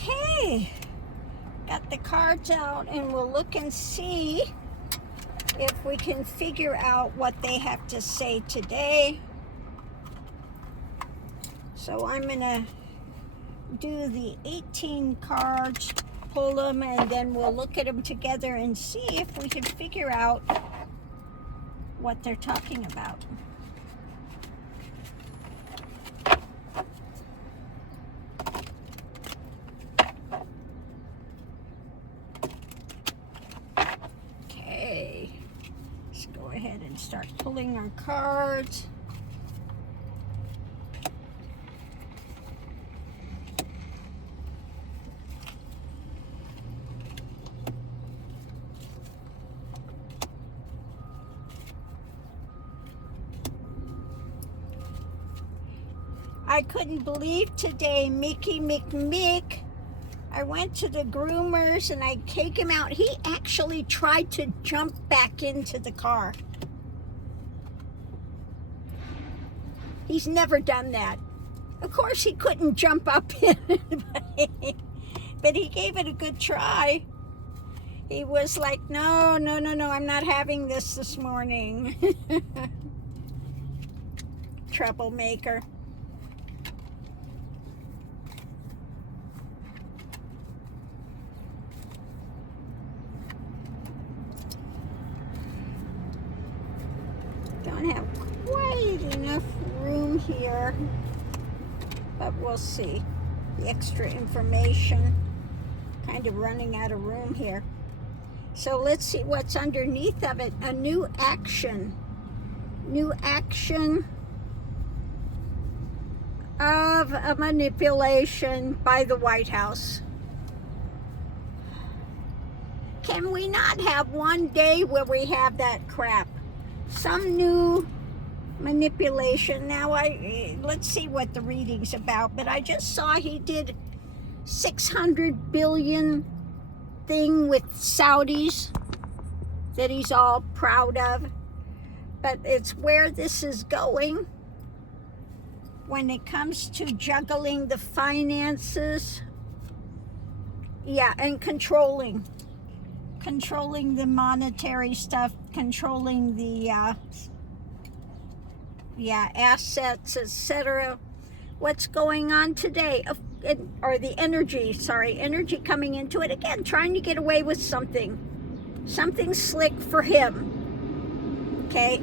Okay, got the cards out and we'll look and see if we can figure out what they have to say today. So I'm gonna do the 18 cards, pull them, and then we'll look at them together and see if we can figure out what they're talking about. Okay, let's go ahead and start pulling our cards. I couldn't believe today, Micky Mick. I went to the groomers and I take him out. He actually tried to jump back into the car. He's never done that. Of course, he couldn't jump up in it, but he gave it a good try. He was like, no, I'm not having this morning. Troublemaker. Don't have quite enough room here, but we'll see. The extra information, kind of running out of room here. So let's see what's underneath of it. A new action of a manipulation by the White House. Can we not have one day where we have that crap? Some new manipulation. Now let's see what the reading's about, but I just saw he did 600 billion thing with Saudis that he's all proud of, but it's where this is going when it comes to juggling the finances, and controlling the monetary stuff, controlling the assets, etc. What's going on today? Or the energy coming into it again, trying to get away with something slick for him. Okay,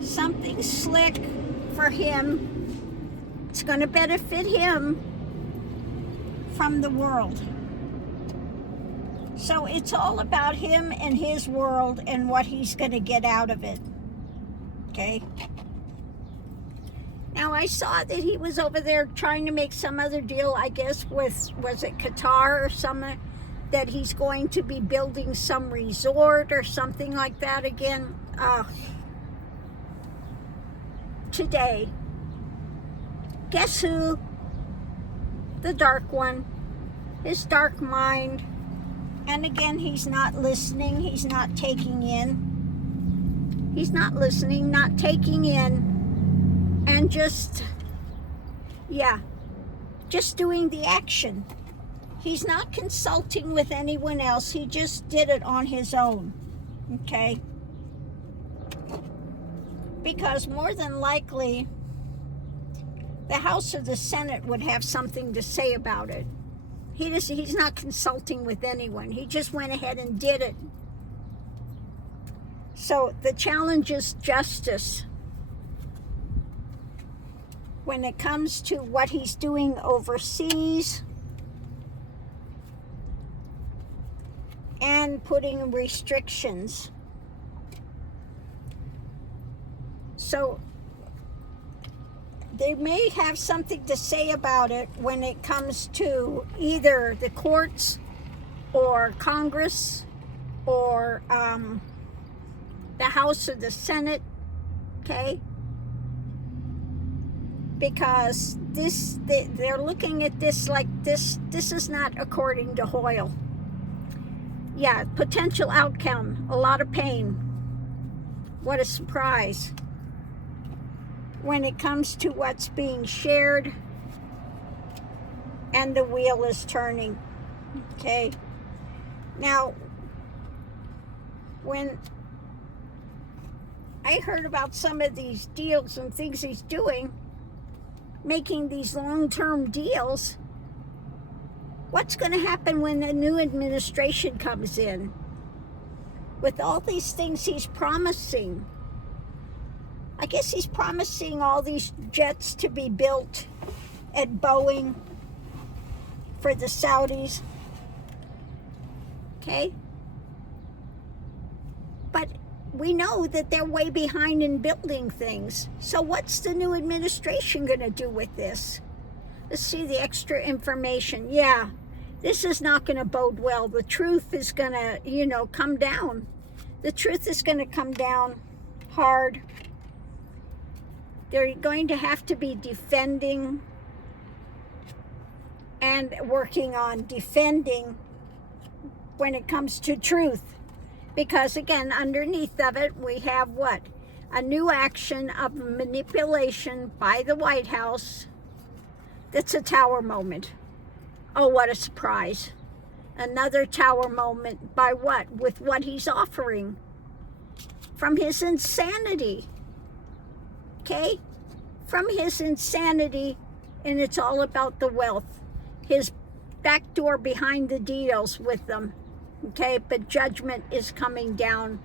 something slick for him. It's going to benefit him from the world. So it's all about him and his world and what he's going to get out of it. Okay. Now I saw that he was over there trying to make some other deal, I guess, with, was it Qatar or something, that he's going to be building some resort or something like that again. Today, guess who? The dark one, his dark mind. And again, he's not listening, he's not taking in. He's not listening, not taking in, and just doing the action. He's not consulting with anyone else, he just did it on his own, okay? Because more than likely, the House or the Senate would have something to say about it. He's not consulting with anyone. He just went ahead and did it. So the challenge is justice. When it comes to what he's doing overseas and putting restrictions. So they may have something to say about it when it comes to either the courts or Congress or the House or the Senate, okay? Because they're looking at this like this is not according to Hoyle. Yeah, potential outcome, a lot of pain. What a surprise. When it comes to what's being shared and the wheel is turning. Okay. Now, when I heard about some of these deals and things he's doing, making these long-term deals, what's going to happen when a new administration comes in? With all these things he's promising, I guess he's promising all these jets to be built at Boeing for the Saudis. Okay? But we know that they're way behind in building things. So what's the new administration going to do with this? Let's see the extra information. Yeah, this is not going to bode well. The truth is going to, come down. The truth is going to come down hard. They're going to have to be defending and working on defending when it comes to truth. Because again, underneath of it, we have what? A new action of manipulation by the White House. That's a tower moment. Oh, what a surprise. Another tower moment by what? With what he's offering. From his insanity. Okay? From his insanity, and it's all about the wealth. His back door behind the deals with them. Okay, but judgment is coming down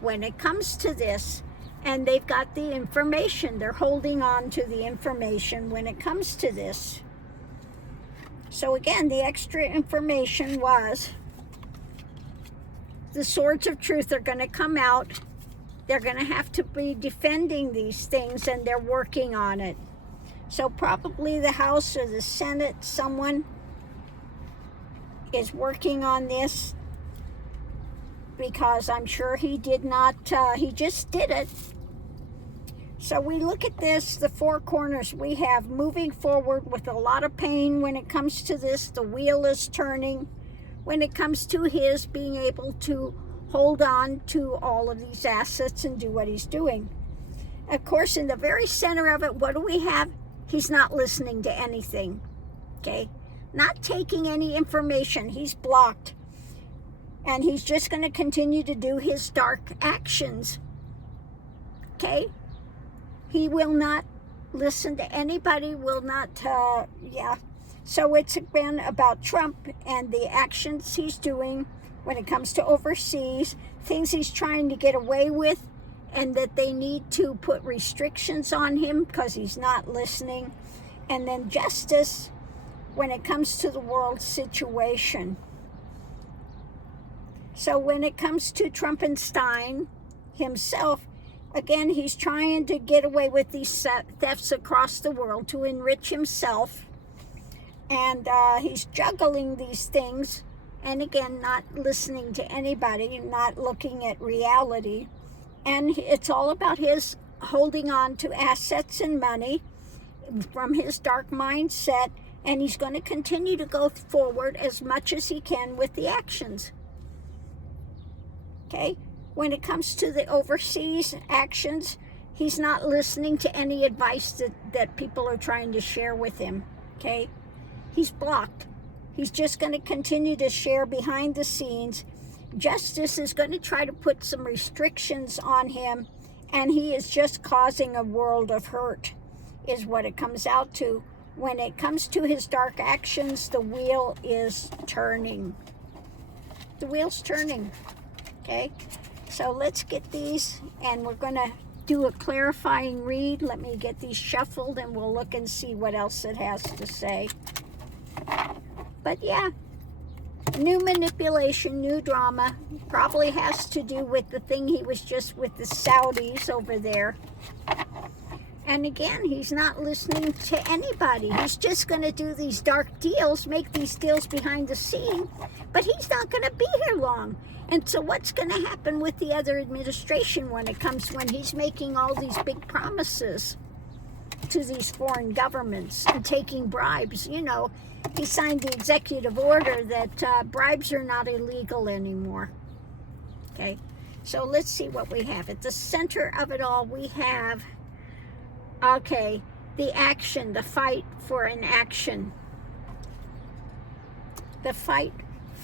when it comes to this. And they've got the information. They're holding on to the information when it comes to this. So again, the extra information was the swords of truth are going to come out. They're going to have to be defending these things, and they're working on it. So probably the House or the Senate, someone is working on this, because I'm sure he did not, he just did it. So we look at this, the four corners we have moving forward with a lot of pain when it comes to this. The wheel is turning when it comes to his being able to hold on to all of these assets and do what he's doing. Of course, in the very center of it, what do we have? He's not listening to anything, okay? Not taking any information. He's blocked. And he's just going to continue to do his dark actions. Okay? He will not listen to anybody, will not, So it's been about Trump and the actions he's doing when it comes to overseas, things he's trying to get away with, and that they need to put restrictions on him because he's not listening. And then justice when it comes to the world situation. So when it comes to Trumpenstein himself, again, he's trying to get away with these thefts across the world to enrich himself. And he's juggling these things. And again, not listening to anybody, not looking at reality. And it's all about his holding on to assets and money from his dark mindset. And he's going to continue to go forward as much as he can with the actions. Okay, when it comes to the overseas actions, he's not listening to any advice that people are trying to share with him. Okay, he's blocked. He's just going to continue to share behind the scenes. Justice is going to try to put some restrictions on him, and he is just causing a world of hurt, is what it comes out to. When it comes to his dark actions, the wheel is turning. The wheel's turning. Okay, so let's get these, and we're going to do a clarifying read. Let me get these shuffled, and we'll look and see what else it has to say. But yeah, new manipulation, new drama, probably has to do with the thing he was just with the Saudis over there. And again, he's not listening to anybody. He's just going to do these dark deals, make these deals behind the scene, but he's not going to be here long. And so what's going to happen with the other administration when he's making all these big promises to these foreign governments and taking bribes? He signed the executive order that bribes are not illegal anymore. Okay, so let's see what we have. At the center of it all, we have, okay, the action, the fight for an action. the fight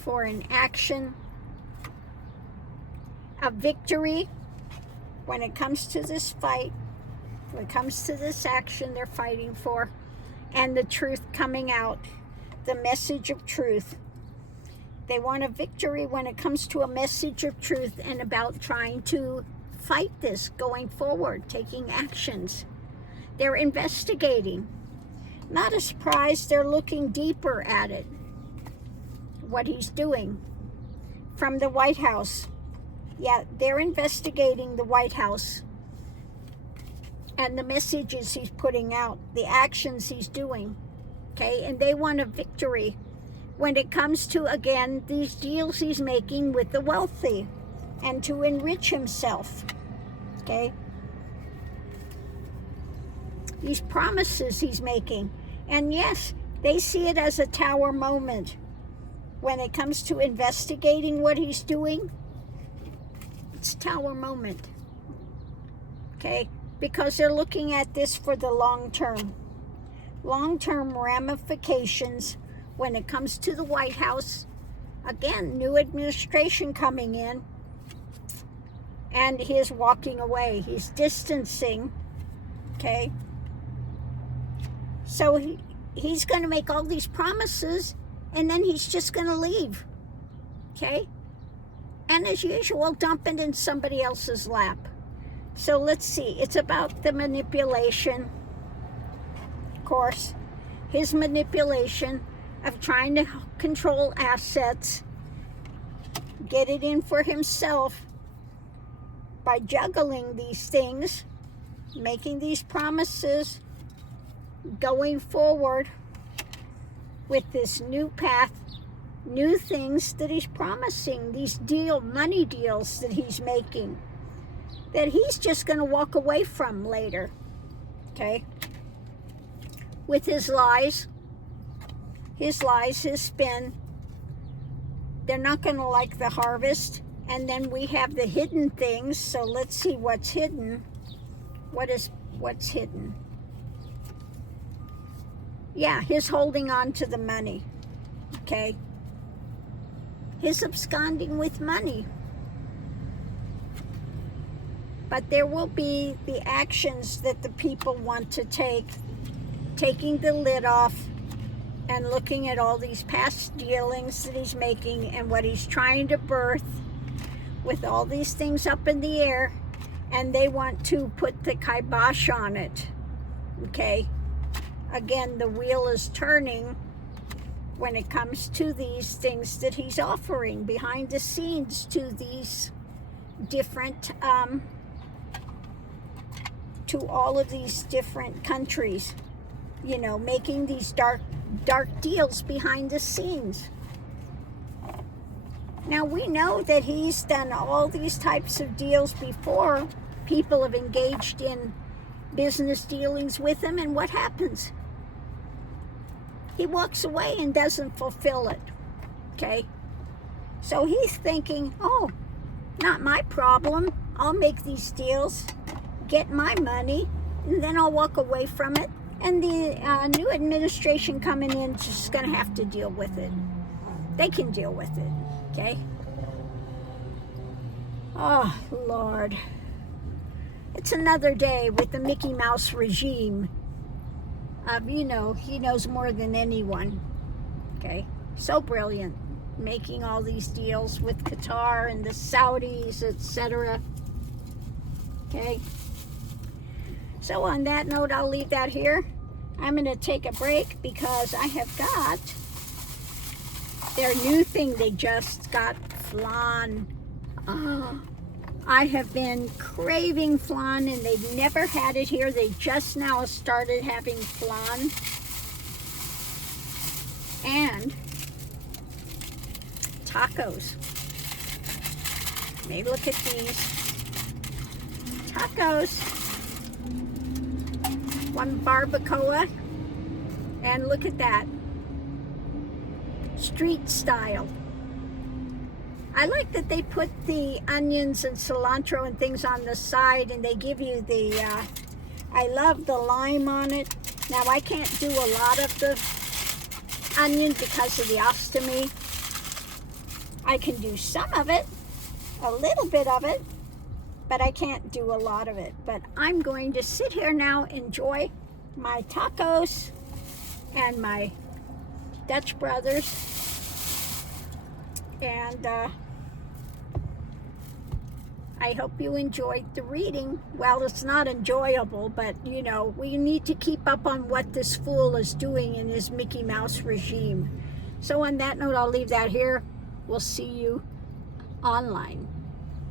for an action, a victory when it comes to this fight, when it comes to this action they're fighting for, and the truth coming out, the message of truth. They want a victory when it comes to a message of truth and about trying to fight this going forward, taking actions. They're investigating. Not a surprise, they're looking deeper at it, what he's doing from the White House. Yeah, they're investigating the White House and the messages he's putting out, the actions he's doing, okay? And they want a victory when it comes to, again, these deals he's making with the wealthy and to enrich himself, okay? These promises he's making. And yes, they see it as a tower moment. When it comes to investigating what he's doing, it's tower moment, okay? Because they're looking at this for the long-term ramifications when it comes to the White House. Again, new administration coming in, and he's walking away. He's distancing, okay? So he's going to make all these promises, and then he's just going to leave, okay? And as usual, dump it in somebody else's lap. So let's see. It's about the manipulation, of course. His manipulation of trying to control assets, get it in for himself by juggling these things, making these promises, going forward with this new path, new things that he's promising, these money deals that he's making, that he's just going to walk away from later, okay? With his lies, his spin. They're not going to like the harvest. And then we have the hidden things. So let's see what's hidden. What's hidden? Yeah, his holding on to the money, okay? His absconding with money. But there will be the actions that the people want to take, taking the lid off and looking at all these past dealings that he's making and what he's trying to birth with all these things up in the air, and they want to put the kibosh on it, okay? Again, the wheel is turning when it comes to these things that he's offering behind the scenes to these different, to all of these different countries, you know, making these dark deals behind the scenes. Now, we know that he's done all these types of deals before. People have engaged in business dealings with him, and what happens? He walks away and doesn't fulfill it, okay? So he's thinking, oh, not my problem. I'll make these deals, get my money, and then I'll walk away from it. And the new administration coming in is just going to have to deal with it. They can deal with it, okay? Oh, Lord. It's another day with the Mickey Mouse regime. You know, he knows more than anyone, okay? So brilliant, making all these deals with Qatar and the Saudis, etc. Okay? So on that note, I'll leave that here. I'm going to take a break because I have got their new thing they just got, flan. Oh, I have been craving flan, and they've never had it here. They just now started having flan. And tacos. Maybe look at these. Tacos. One barbacoa. And look at that. Street style. I like that they put the onions and cilantro and things on the side, and they give you the, I love the lime on it. Now, I can't do a lot of the onion because of the ostomy. I can do some of it, a little bit of it, but I can't do a lot of it. But I'm going to sit here now, enjoy my tacos and my Dutch Brothers, and I hope you enjoyed the reading. Well, it's not enjoyable, but you know, we need to keep up on what this fool is doing in his Mickey Mouse regime. So on that note, I'll leave that here. We'll see you online.